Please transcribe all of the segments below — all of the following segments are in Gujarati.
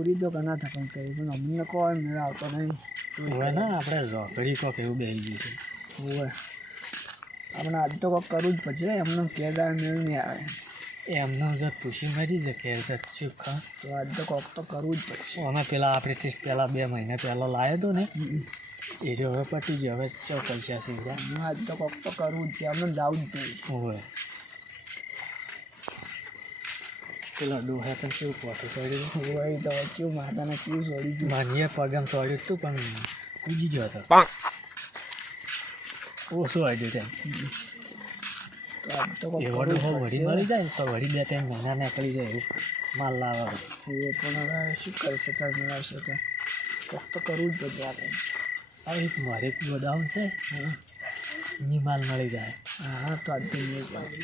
ચોરી તો ઘણા થકન કરી પણ અમને કોઈ મેળ આવતો નહીં. હવે ને આપણે રોકડી કોક એવું બેસી ગયું છે. હવે આપણે આજ તો કોઈક કરવું જ પડશે. એમને કેદાર મેળ નહીં આવે. એમને જો ખુશી મળી છે કે શું ખા તો આજ તો કોઈક તો કરવું જ પડશે. અમે પેલા આપણે પેલા 2 મહિના પહેલાં લાવ્યો હતો ને એ જો હવે પતી ગયો. હવે ચો પૈસા થઈ ગયા. આજ તો કોઈક તો કરવું જ છે. અમને જવું જ જોઈએ. હોય પેલા ડોહા પણ કેવું પોતું પડ્યું. હોય તો કેવું માતાને કેવું છોડી ગયું. માનીએ પગમ ચોડ્યું હતું પણ કૂદી ગયો હતો. ઓછું આવ્યું તેમ. તો આજ તો કોઈક એ કરવું જ વડી પડશે. મળી જાય ને તો વડી 2-3 મહિના નીકળી જાય એવું માલ લાવે. એ પણ હવે શું કરી શકાય મેળવશે તો કોઈક તો કરવું જ પડશે આપણે. હવે એક મારે ગોડાઉન છે ની માલ મળી જાય. હા તો આજ તો નહીં પડે.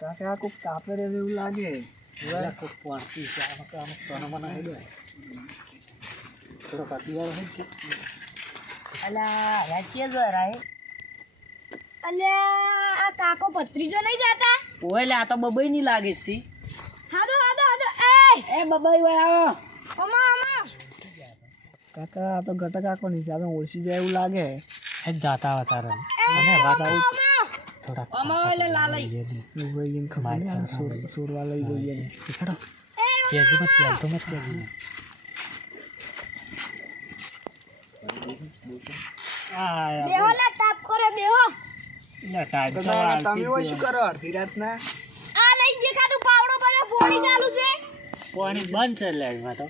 કાકા કોઈક કાપે રહે એવું લાગે. પેલા કોક પહોંચતી છે આમ સોના મને આવી જાય થોડો કાપીવાળો હોય કે અલા રાચીએ જરા અલ્યા આ કાકો ભત્રીજો નહીં જાતા ઓય લે આ તો બબઈ ની લાગે છે. હાદો એ બબઈ ઓય આવો. અમા કાકા આ તો ગટા કાકો નહીં ચાલો ઓળખી જાય એવું લાગે. એ જાતા હતા રે અને વાત આવી થોડા અમા લે લાલઈ ભાઈ એને ખબર નહીં સુરવા લઈ જઈએ ને. ખડો કેજી મત પેલ તો મત કેજી બેહો લે તાપ કરે બેહો ના ટાઈમ તો તો તમે હોય શું કરો અડધી રાતના? આ નહીં દેખાતું પાવડો પર પોણી ચાલુ છે પાણી બંધ છે લેડમાં તો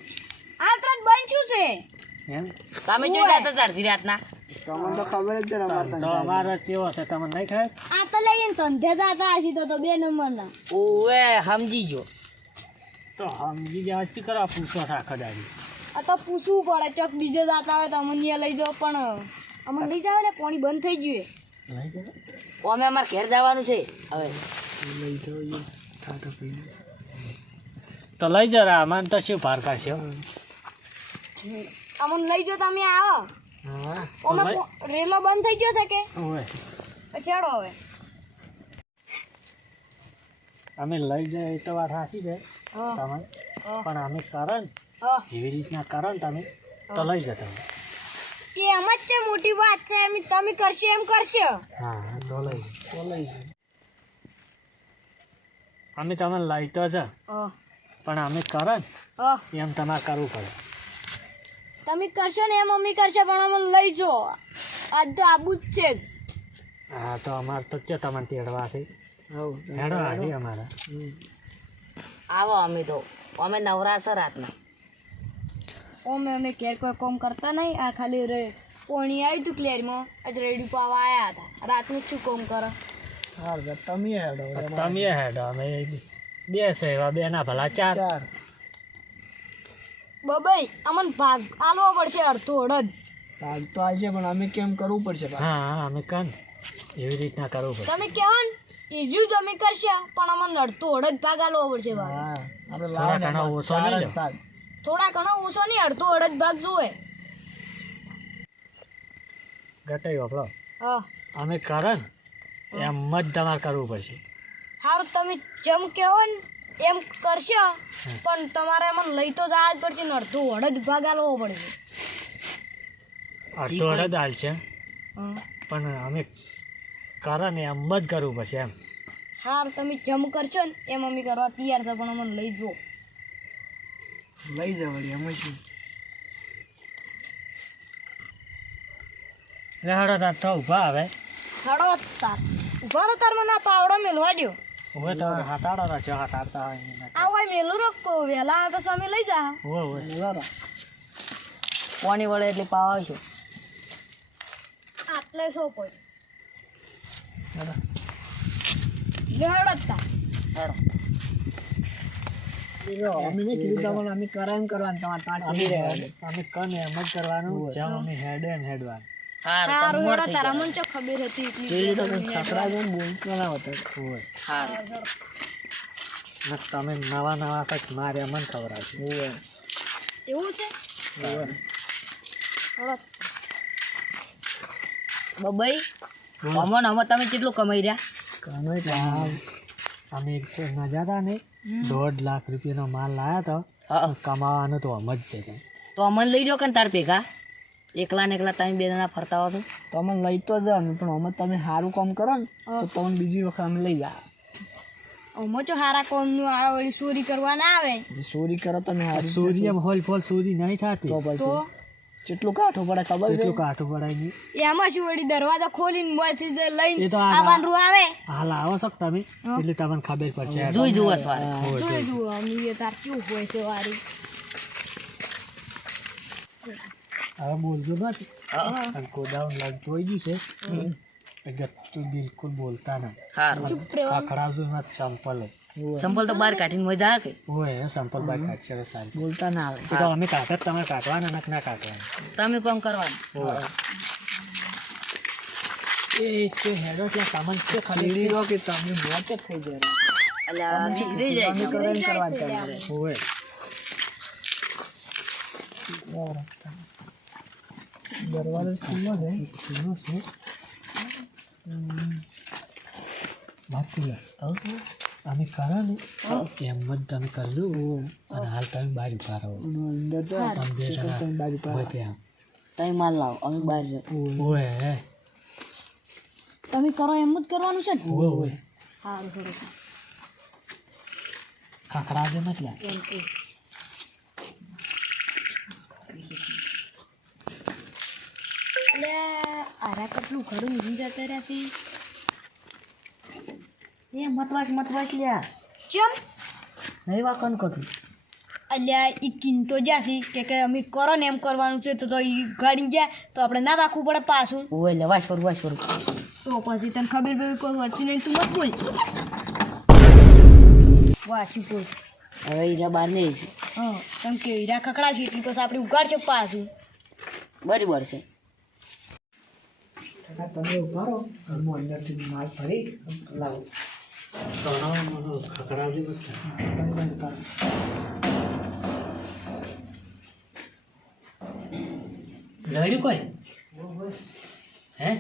આ તરત બનચ્યું છે એમ તમે જોઈ જાતા ચારથી રાતના. તમને તો ખબર જ છે રમાડતા તો અમારો કેવો છે તમને નહીં ખાય. આ તો લઈને ધંધે જાતા હશે તો 2 નંબરના ઓવે સમજી ગયો. તો સમજી ગયા શું કરવા પૂછો આખો દાડી. આ તો પૂછવું પડે ચોક બીજે જાતા હોય તો અમને લઈ જાઓ પણ અમને લઈ જાવ ને પાણી બંધ થઈ ગયું લઈ જાઓ. અમે અમાર ઘેર જવાનું છે હવે. લઈ જઈએ ખાટો પી. તો લઈ જરા મને તો શું ભાર કાઢશે. અમને લઈ જાઓ તમે આવો હા ઓમે રેલો બંધ થઈ ગયો છે કે ઓય પછી હેડો હવે અમે લઈ જાય એ તો વાત સાચી છે હા તમે હા પણ અમે કારણ હા એવી રીતના કારણ તમે તો લઈ જતા. એ એમ જ છે મોટી વાત છે એમ તમે કરશો એમ કરશો હા તો લઈ તો લઈ જઈએ. અમે તમે લઈ તો છે હા પણ અમે કારણ હા એમ તમારે કરવું પડે. તમે કરશો ને એમ મમ્મી કરશે પણ અમને લઈ જાઓ આજ તો આબુ જ છે જ હા તો અમારે તો છે તમને તેડવા છે હઉ હેડો હાજી અમારે આવો અમે તો અમે નવરા છે રાતના. ઓમે અમે ઘેર કોઈ કામ કરતા નહીં આ ખાલી પોણી આવ્યું હતું ક્લિયરમાં આજ રેડી પાવા આવ્યા હતા રાતનું શું કામ કરો હા તમે હેડો તમે હેડો અમે 2 છે એવા 2 ના ભલા 4. 4 બબાઈ અમને ભાગ આલવો પડશે અડધો અડધ ભાગ તો આજે પણ અમે કેમ કરવું પડશે ભાગ? હા હા અમે કન એવી રીતના કરવું પડે. તમે કહો ને ઈજુ જ અમે કરશે પણ અમને અડધો અડધ ભાગ આલવો પડશે ભાગ હા આપણે થોડા લાવો ઘણા ઓછો લઈ લો. ભાગ. થોડા ઘણો ઓછો નહીં અડધો અડધ ભાગ જોવે ગટાઈ વાપરો હા અમે કારણ એમ જ તમારે કરવું પડશે. સારું તમે જેમ કહો ને એમ કરશો પણ તમારે મને લઈ તો જવા જ પડશે ને અડધો અડધ ભાગ આલવો પડશે અડધો અડધ હાલશે હા પણ અમે કારણ એમ જ કરવું પડશે એમ. સારું તમે જેમ કરશો ને એમ અમે કરવા તૈયાર છે પણ અમને લઈ જો લઈ જવાડી અમે શું રેહડો તાર તો ઊભા આવે હડો તાર ઉભા રહો તાર મને આ પાવડો મેલવા દ્યો હવે તો હાટાડો રાખ્યો હાટાડતા હોય એને. આ હોય મેલું રોકો વહેલા આવે તો અમે લઈ જા હોય હોય બોલારો પાણી વળે એટલે પાવ આવશો. આટલે સો કોઈ હેડો. લેહડો તાર હેડો. અમે મેં કીધું તમને અમે કરામ કરવાનું તમારે પાંચ અમે રહેવાનું. અમે કન એમ જ કરવાનું જ્યાં અમે હેડે એમ હેડવાનું. સારું હેડો તારા મને ચો ખબર હતી એટલી એ તમે ખતરા જેમ બોલતો ના હોતો. હોય હારું. ને તમે નવા નવા શક મારે અમને ખબર આવશે. હોય. એવું છે હોય. હડો બબઈ અમો ને અમો તમે કેટલું કમાઈ રહ્યા? કાનો એટલે હા. અમે એક ના જતા ને 1.5 લાખ રૂપિયાનો માલ લાયા તો હા કમાવાનું તો આમ જ છે કંઈ. તો અમને લઈ જાઓ કે તાર ભેગા એકલા ને એકલા તમે 2 જણા ફરતા હો છો તમે લઈ તો જાઓ ને પણ અમે તમે સારું કામ કરો ને તો તમને બીજી વખત અમે લઈ જા. અમે તો હારા કોમનું આ વળી ચોરી કરવા ના આવે જે ચોરી કરો તમે હારી સૂર્યમાં હોલ ફોલ ચોરી નહીં થતી. તો તો પછી કેટલું કાઠું પડે ખબર છે? એટલું કાઠું પડાય નહીં. એમાં શું વળી દરવાજો ખોલીને મોંથી જે એ લઈને તો આ આવવાનું આવે હાલ આવો છો કે તમે એટલે તમને ખબર પડશે. જોઈ જુઓ સવારે હોય જોઈ તો. જુઓ અમને એ તાર કેવું હોય છે વારી. હવે બોલજો નથી હા અને ગોડાઉન લાગ જોઈ ગયું છે એટલે તું બિલકુલ બોલતા ના. હારું ચૂપ રહેવાનું. ખખડાવજો એમાં સંપલ સંપલ તો બહાર કાઢીને મજા આવે કે હોય સંપલ બાય કાઢશે તો સાંજે. બોલતા ના આવે. એ તો અમે કાઢે જ તમે કાઢવાના ને ના કાઢવાના. તમે કામ કરવાનું હોય. એ છે હેડો એટલે સામાન છે ખાલી સીડી રો કે તમે મોચ જ થઈ જાય. અલ્યા નીકળી જાય છે કરે ને કરવા તમારે. હોય. દરવાજો ખુલ્લો છે. એનો છે વાત કરી અમે કરો ને એમ જ તમે કરજો અને હાલ તમે બહાર ઉભા રહો. અંદર તો તમે 2 જણા તમે બાજુ હોય ત્યાં તમે માલ લાવો અમે બહાર જાઓ હોય તમે કરો એમ જ કરવાનું છે ને હોય હોય સારું થોડું છે ખખડાવજો નથી લા. એમ કે એટલે આરા કેટલું ઘડું ઊંઘી જતા રહ્યા છે એ મતવાસ લ્યા ચમ નહીં વાકન કટું અલ્યા ઈ કિંતો જ્યાંસી કે અમે કરો ને એમ કરવાનું છે તો ઈ ગાડી જાય તો આપણે ના રાખવું પડે પાછું ઓય લે વાસ કરું તો પછી તને ખબર પડી કોઈ વર્તી નહીં તું મત બોલ વાસી બોલ હવે હીરા બહાર નહીં હા કેમ કે હીરા ખકડાવશું એટલી પછી આપણે ઉગાડશે પાછું બરાબર છે તમે ઉભા રહો હું અંદરથી માલ ભરી લાવું. ખખડાવજો નથી. તમે બંધ કરો. લડ્યું કોઈ હે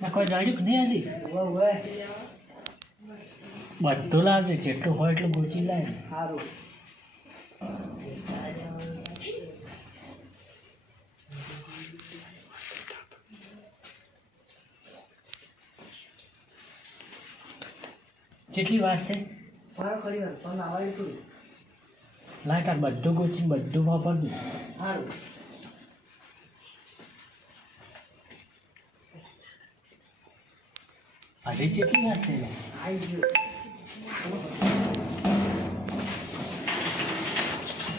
ના કોઈ લડ્યું નહીં હજી બધું લાવજે જેટલું હોય એટલું ગોચી લાય. સારું. જેટલી વાત છે મારો ખરી વાત તમે આવાડી થોડું. લાય તાર બધું ગોચી બધું વાપરજું. સારું. હજી જેટલી વાત છે આવી ગયું.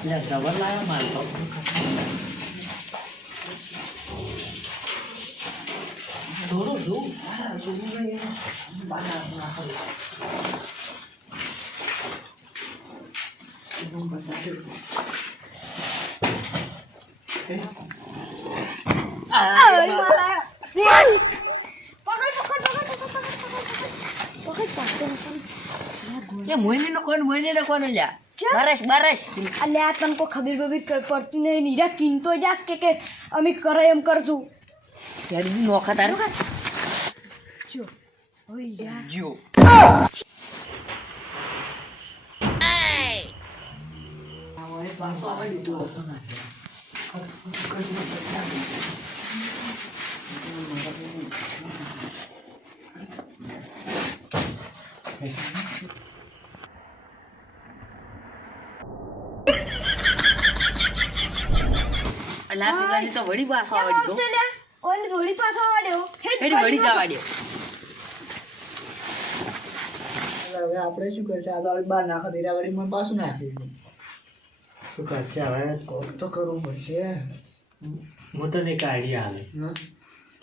એટલે જબર લાવ્યો માલ તો થોડું શું એ મોઈની નખવાનું લ્યા બારસ અલ્યા તને કોઈ ખબર બબીર પડતી નહીં હીરા કિંતો જાસ કે અમે કરો એમ કરશું ત્યારે નોખા તારું જો હવે હીરા જો અલા પેલાની તો વળી પાછો આવડી તો ઓને થોડી પાછો આવડ્યો હેડી વળી જવા દે હવે આપણે શું કરશે? આ તો આપણે બહાર નાખો ધીરા વાળી મને પાછું નાખી દીધું. શું કરશે હવે કોક તો કરવું પડશે. હું તને એક આઈડિયા આવે હા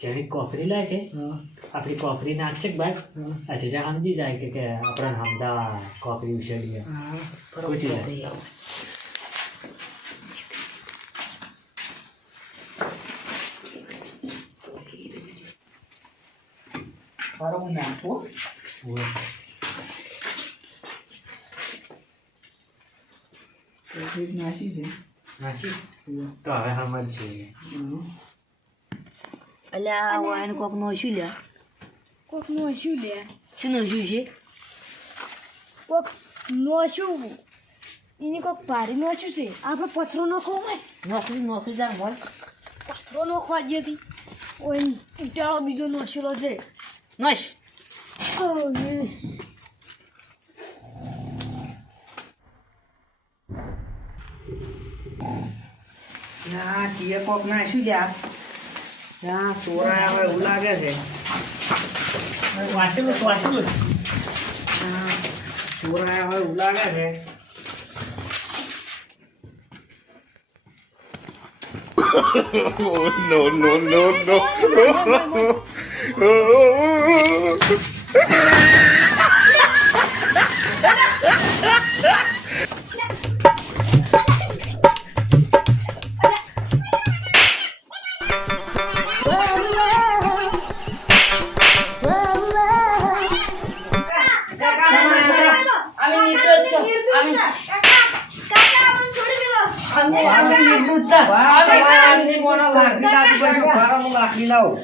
જેની કોફરી લાગે કે હા આપણી કોફરી નાખશે કે બાય હા. આજે જ્યાં સમજી જાય કે આપણને સમજાવા કોફરી ઉછેરીએ હા ગોચી બરોબર. જાય. બરોબર નાખો. હોય. કોથળી નાખી છે. નાખી તો હવે સમજ જોઈએ. હમ. અલ્યા વાયન કોક નો શું લ્યા કોકનું હશું લે શું નો શું છે કોક નોશું એની કોક ભારી નોશું છે આપણે પથરો નખો નોકરી નોકરી તાર બોલ પથરો નખવા જેથી ઓય ઈટાળો બીજો નોશેલો છે નોશ ના ચીએ કોક નાખ્યું લ્યા ત્યાં ચોરાયા હોય એવું લાગે છે વાસેલું વાસેલું ત્યાં ચોરાયા હોય એવું લાગે છે no, no, no, no. લાકડી લાવું